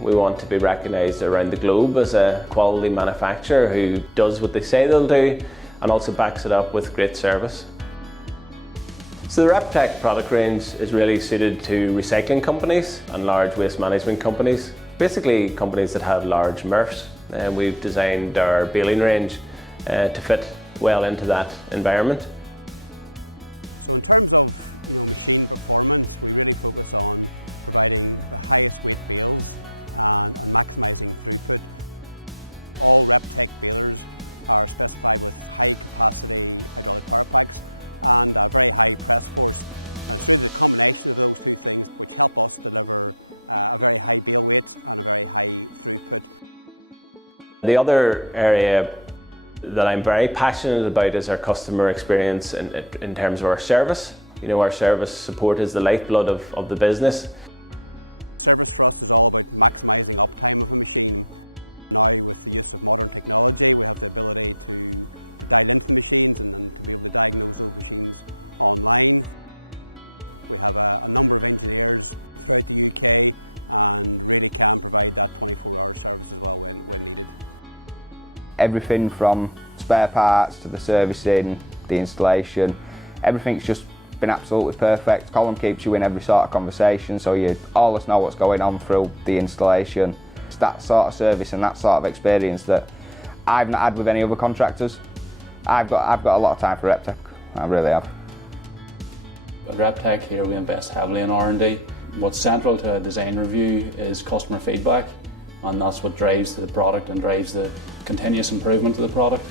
We want to be recognised around the globe as a quality manufacturer who does what they say they'll do and also backs it up with great service. So the Rep-Tec product range is really suited to recycling companies and large waste management companies. Basically companies that have large MRFs, and we've designed our baling range to fit well into that environment. The other area that I'm very passionate about is our customer experience in terms of our service. You know, our service support is the lifeblood of the business. Everything from spare parts to the servicing, the installation, everything's just been absolutely perfect. Colin keeps you in every sort of conversation, so you always know what's going on through the installation. It's that sort of service and that sort of experience that I've not had with any other contractors. I've got a lot of time for Rep-Tec, I really have. At Rep-Tec here we invest heavily in R&D. What's central to a design review is customer feedback, and that's what drives the product and drives the continuous improvement of the product.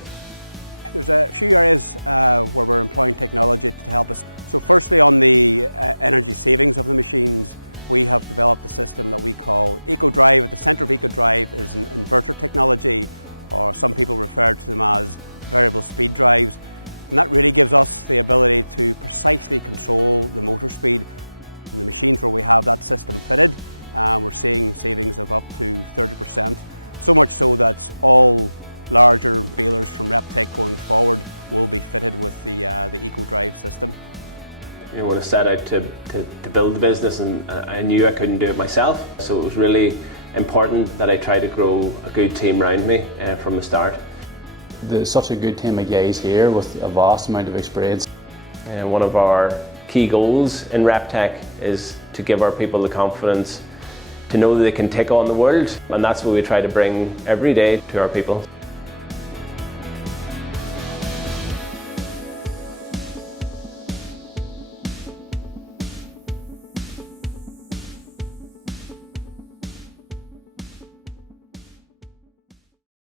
You know, when I set out to build the business, and I knew I couldn't do it myself, so it was really important that I try to grow a good team around me from the start. There's such a good team of guys here with a vast amount of experience. And one of our key goals in Rep-Tec is to give our people the confidence to know that they can take on the world, and that's what we try to bring every day to our people.